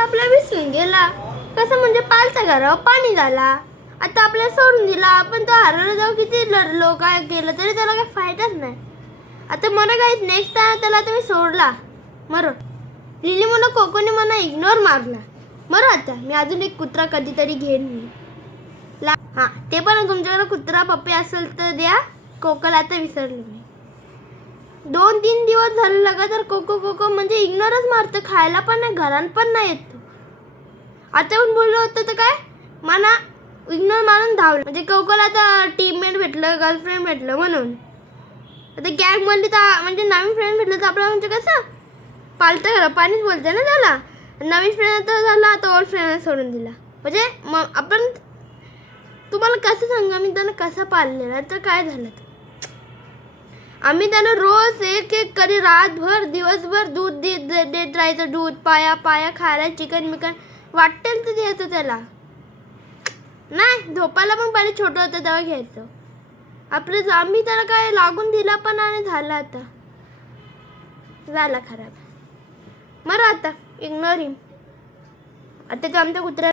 आता आपल्याला विसरून गेला. कसं म्हणजे पालच्या घरावर पाणी झाला. आता आपल्याला सोडून दिला. आपण तो हरवला जाऊ किती लढलो काय केलं तरी त्याला काही फायदाच नाही. आता मला काही नेक्स्ट टाइम त्याला आता मी सोडला मरो. लिली मला कोकोने मला इग्नोर मारला. मरो आता मी अजून एक कुत्रा कधीतरी घेईन मी. हां ते पण तुमच्याकडे कुत्रा पप्पी असेल तर द्या. कोकोला आता विसरलो मी. 2-3 दिवस झाले लगातार कोको कोको म्हणजे इग्नोरच मारतो. खायला पण नाही घरात पण नाही येतो. आता पण बोललो होतं तर काय मला इग्नोर मारून धावलं. म्हणजे कोकोला आता टीममेट भेटलं गर्लफ्रेंड भेटलं म्हणून. आता गॅगमध्ये तर म्हणजे नवीन फ्रेंड भेटलं तर आपलं म्हणजे कसं पालतं घरा पाणीच बोलते ना त्याला. नवीन फ्रेंड आता झाला आता ओल्ड फ्रेंडला सोडून दिला. म्हणजे मग आपण तुम्हाला कसं सांगा मी त्यानं कसं पाळलेलं तर काय झालं. आम्ही त्यानं रोज एक कधी रातभर दिवसभर दूध देत राहायचं. दूध पाया खायला चिकन मिकन वाटेल तर द्यायचं त्याला. नाही झोपायला पण पहिले छोटं होतं तेव्हा घ्यायचं. आपलं आम्ही त्याला काय लागून दिला पण आणि झालं आता झाला खराब. मग आता इग्नोर हिम. आता तो आमच्या कुत्र्या